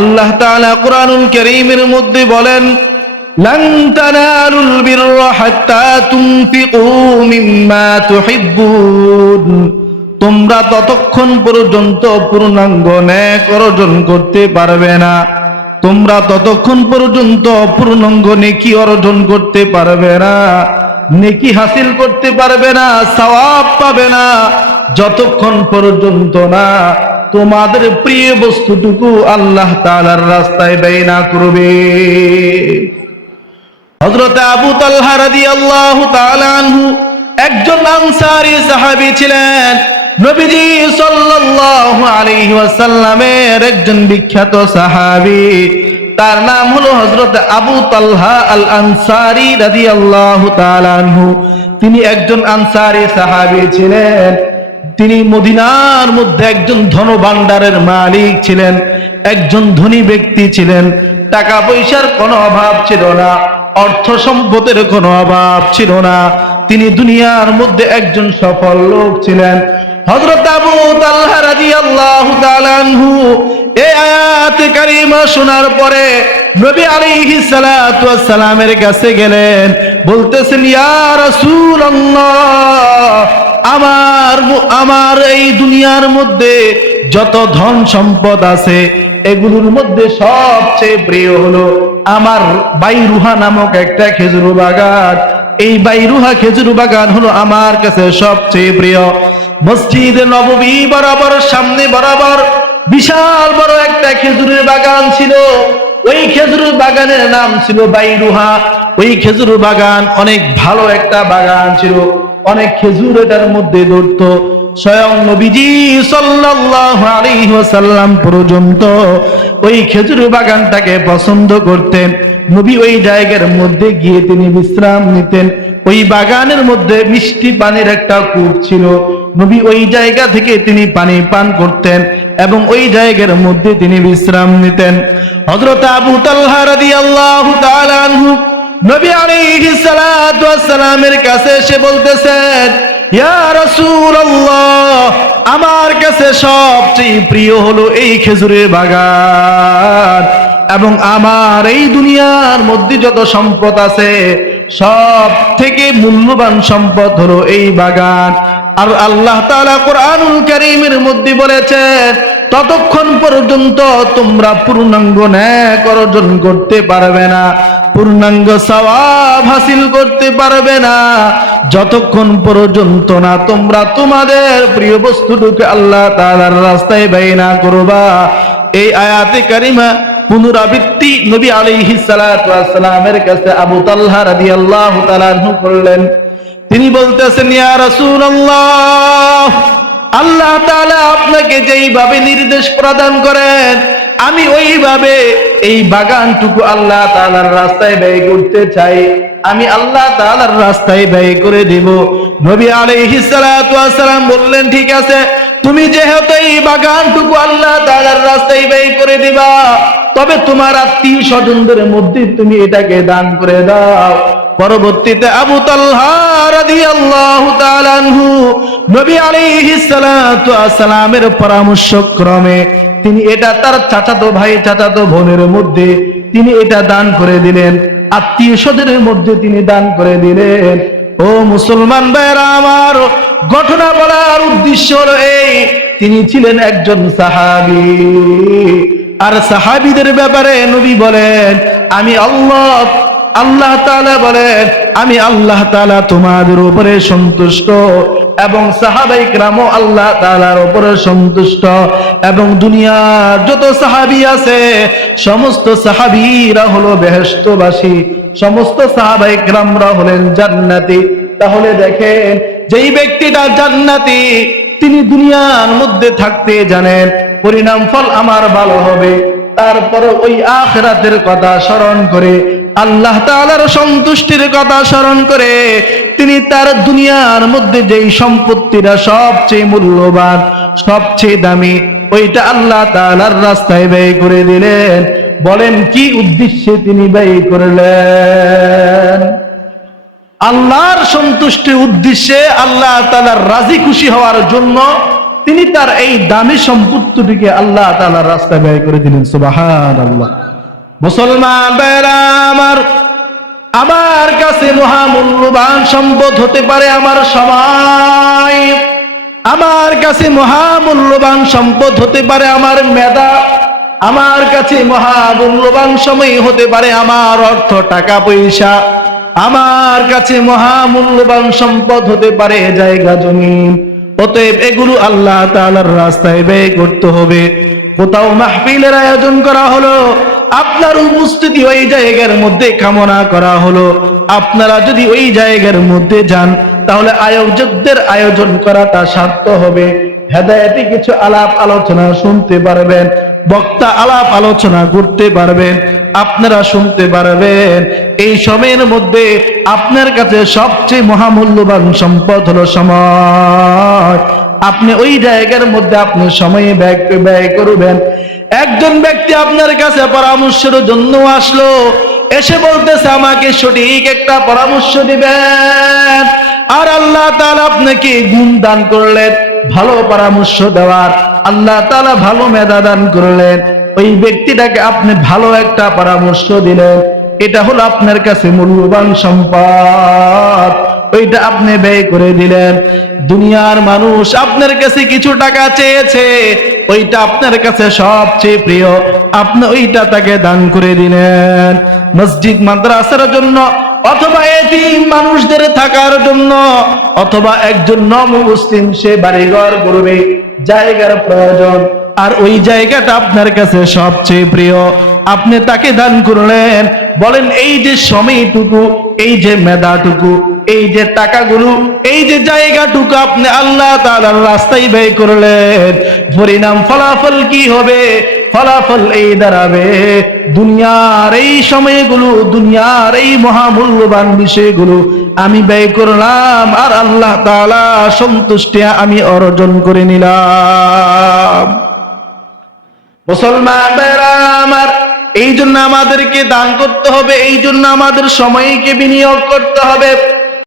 আল্লাহ তাআলা কুরআনুল কারীমের মধ্যে বলেন, লান তানালুল বিররা হাত্তা তুনফিকু মিম্মা তুহিব্বুন, তোমরা ততক্ষণ পর্যন্ত পূর্ণাঙ্গ নেক অর্জন করতে পারবে না, তোমরা ততক্ষণ পর্যন্ত পূর্ণাঙ্গ নেকি অর্জন করতে পারবে না, নেকি হাসিল করতে পারবে না, সওয়াব পাবে না, যতক্ষণ পর্যন্ত না তোমাদের প্রিয় বস্তুটুকু আল্লাহ তাআলার রাস্তায় ব্যয় না করবে। হযরত আবু তালহা রাদিয়াল্লাহু তাআলা আনহু একজন আনসারী সাহাবী ছিলেন। নবীজি সাল্লাল্লাহু আলাইহি ওয়াসাল্লামের একজন বিখ্যাত সাহাবী, তার নাম হলো হযরত আবু তালহা আল আনসারী রাদিয়াল্লাহু তাআলা আনহু। তিনি একজন আনসারী সাহাবী ছিলেন। তিনি মদিনার মধ্যে একজন ধনভাণ্ডারের মালিক ছিলেন, একজন ধনী ব্যক্তি ছিলেন। টাকা পয়সার কোনো অভাব ছিল না, অর্থ সম্পদের কোনো অভাব ছিল না। তিনি দুনিয়ার মধ্যে একজন সফল লোক ছিলেন। হযরত আবু তালহা রাদিয়াল্লাহু তাআলা আনহু এই আয়াত কারিমা শোনার পরে নবী আলাইহিস সালাতু ওয়াস সালামের কাছে গেলেন, বলতেছেন, ইয়া রাসূলুল্লাহ, আমার এই দুনিয়ার মধ্যে যত ধন সম্পদ আছে এগুলোর মধ্যে সবচেয়ে প্রিয় হলো আমার বাইরুহা নামক একটা খেজুর বাগান। এই বাইরুহা খেজুর বাগান হলো আমার কাছে সবচেয়ে প্রিয়। মসজিদে নববী বরাবর, সামনে বরাবর বিশাল বড় একটা খেজুরের বাগান ছিল। ওই খেজুর বাগানের নাম ছিল বাইরুহা। ওই খেজুর বাগান অনেক ভালো একটা বাগান ছিল, অনেক খেজুর এটার মধ্যে ধরতো। স্বয়ং নবীজি সাল্লাল্লাহু আলাইহি ওয়াসাল্লাম পর্যন্ত ওই খেজুর বাগানটাকে পছন্দ করতেন। নবী ওই জায়গার মধ্যে গিয়ে তিনি বিশ্রাম নিতেন। ওই বাগানের মধ্যে মিষ্টি পানির একটা কূপ ছিল। নবী ওই জায়গা থেকে তিনি পানি পান করতেন এবং ওই জায়গার মধ্যে তিনি বিশ্রাম নিতেন। হযরত আবু তালহা রাদিয়াল্লাহু তাআলা আনহু নবী আলাইহিস সালাতু ওয়াস সালামের কাছে এসে বলতেছেন, ইয়া রাসূলুল্লাহ, আমার কাছে সবচেয়ে প্রিয় হলো এই খেজুরের বাগান, এবং আমার এই দুনিয়ার মধ্যে যত সম্পদ আছে সব থেকে মূল্যবান সম্পদ হলো এই বাগান। আর আল্লাহ তাআলা কুরআনুল কারীমের মধ্যে বলেছেন, ততক্ষণ পর্যন্ত তোমরা পূর্ণাঙ্গ নেক অর্জন করতে পারবে না, পূর্ণাঙ্গ সওয়াব হাসিল করতে পারবে না, যতক্ষণ পর্যন্ত না তোমরা তোমাদের প্রিয় বস্তুটুকু আল্লাহ তাআলার রাস্তায় ব্যয় না করবা। এই আয়াতে কারিমা পুনরাবৃত্তি নবী আলাইহিস সালাতু ওয়াস সালামের কাছে আবু তালহা রাদিয়াল্লাহু তাআলা আনহু করলেন। তিনি বলতেছেন, ইয়া রাসূলুল্লাহ, আল্লাহ তাআলা আপনাকে যেইভাবে নির্দেশ প্রদান করেন আমি ওইভাবে এই বাগানটুকু আল্লাহ তাআলার রাস্তায় ব্যয় করতে চাই, আমি আল্লাহ তাআলার রাস্তায় ব্যয় করে দেব। নবী আলাইহিস সালাতু ওয়াস সালাম বললেন, ঠিক আছে, তুমি যেহেতু এই বাগানটুকু আল্লাহ তাআলার রাস্তায় ব্যয় করে দিবা, তবে তোমার আত্মীয় স্বজনদের মধ্যে তুমি এটাকে দান করে দাও। পরবর্তীতে আবু তালহা রাদিয়াল্লাহু তাআলা আনহু নবী আলাইহিস সালাতু ওয়াস সালামের পরামর্শক্রমে তিনি এটা তার চাচাতো ভাই চাচাতো বোনের মধ্যে তিনি এটা দান করে দিলেন, আত্মীয় স্বজনের মধ্যে তিনি দান করে দিলেন। ও মুসলমান ভাইরা আমার, ঘটনা বলার উদ্দেশ্য হলো এই, তিনি ছিলেন একজন সাহাবী। আর সাহাবীদের ব্যাপারে নবী বলেন, আল্লাহ তাআলা বলেন, আমি আল্লাহ তাআলা তোমাদের উপরে সন্তুষ্ট, এবং সাহাবায়ে কেরামও আল্লাহ তাআলার উপরে সন্তুষ্ট, এবং দুনিয়ার যত সাহাবী আছে সমস্ত সাহাবীরা হলো বেহেশতবাসী, সমস্ত সাহাবায়ে কেরামরা হলেন জান্নাতি। তাহলে দেখেন, যেই ব্যক্তিটা জান্নাতি তিনি দুনিয়ার মধ্যে থাকতে জানেন পরিণাম ফল আমার ভালো হবে, তারপরে ওই আখিরাতের কথা স্মরণ করে, আল্লাহ তাআলার সন্তুষ্টির কথা স্মরণ করে তিনি তার দুনিয়ার মধ্যে যেই সম্পত্তিটা সবচেয়ে মূল্যবান, সবচেয়ে দামি, ওইটা আল্লাহ তাআলার রাস্তায় ব্যয় করে দিলেন। বলেন কি উদ্দেশ্যে তিনি ব্যয় করলেন? আল্লাহর সন্তুষ্টির উদ্দেশ্যে, আল্লাহ তাআলার রাজি খুশি হওয়ার জন্য তিনি তার এই দামি সম্পত্তিটিকে আল্লাহ তাআলার রাস্তায় ব্যয় করে দিলেন। সুবহানাল্লাহ। মুসলমান ভাইরা আমার, আমার কাছে মহামূল্যবান সম্পদ হতে পারে আমার সময়, আমার কাছে মহামূল্যবান সম্পদ হতে পারে আমার মেধা, আমার কাছে মহামূল্যবান সময় হতে পারে আমার অর্থ টাকা পয়সা, আমার কাছে মহামূল্যবান সম্পদ হতে পারে জায়গা জমি। অতএব এগুলো আল্লাহ তাআলার রাস্তায় ব্যয় করতে হবে। কোথাও মাহফিলের আয়োজন করা হলো, আপনার উপস্থিতি ওই জায়গার মধ্যে কামনা করা হলো, আপনারা যদি ওই জায়গার মধ্যে যান তাহলে আয়োজকদের আয়োজন করাটা সার্থক হবে। হেদায়েতি কিছু আলাপ আলোচনা শুনতে পারবেন, বক্তা আলাপ আলোচনা করতে পারবেন, আপনারা শুনতে পারবেন। এই সময়ের মধ্যে আপনার কাছে সবচেয়ে মহামূল্যবান সম্পদ হলো সময়। আপনি ওই জায়গার মধ্যে আপনি সময়ে ব্যয় করবেন। একজন ব্যক্তি আপনার কাছে পরামর্শের জন্য আসলো, এসে বলতেছে আমাকে সঠিক একটা পরামর্শ দিবেন, আর আল্লাহ তাআলা আপনাকে গুণ দান করলেন ভালো পরামর্শ দেওয়ার, আল্লাহ তাআলা ভালো মেধা দান করলেন, ওই ব্যক্তিটাকে আপনি ভালো একটা পরামর্শ দিলেন, এটা হলো আপনার কাছে মূল্যবান সম্পদ, ওইটা আপনি ব্যয় করে দিলেন। দুনিয়ার মানুষ আপনার কাছে কিছু টাকা চেয়েছে, ওইটা আপনার কাছে সবচেয়ে প্রিয়, আপনি ওইটা তাকে দান করে দিলেন। মসজিদ মাদ্রাসার জন্য, অথবা এতিম মানুষদের থাকার জন্য, অথবা একজন নবমুসলিম সে বাড়িঘর করবে, জায়গার প্রয়োজন, আর ওই জায়গাটা আপনার কাছে সবচেয়ে প্রিয়, আপনি তাকে দান করলেন। বলেন এই যে সময়টুকু, এই যে মেধাটুকু, এই যে টাকাগুলো, এই যে জায়গাটুকু আপনি আল্লাহ তাআলার রাস্তায় ব্যয় করলেন, পরিণাম ফলাফল কি হবে? ফলাফল এই দাঁড়াবে, দুনিয়ার এই সময়গুলো, দুনিয়ার এই মহামূল্যবান বিষয়গুলো আমি ব্যয় করলাম, আর আল্লাহ তাআলা সন্তুষ্টি আমি অর্জন করে নিলাম। মুসলমান ভাইরা আমার, এই জন্য আমাদেরকে দান করতে হবে, এই জন্য আমাদের সময়কে বিনিয়োগ করতে হবে।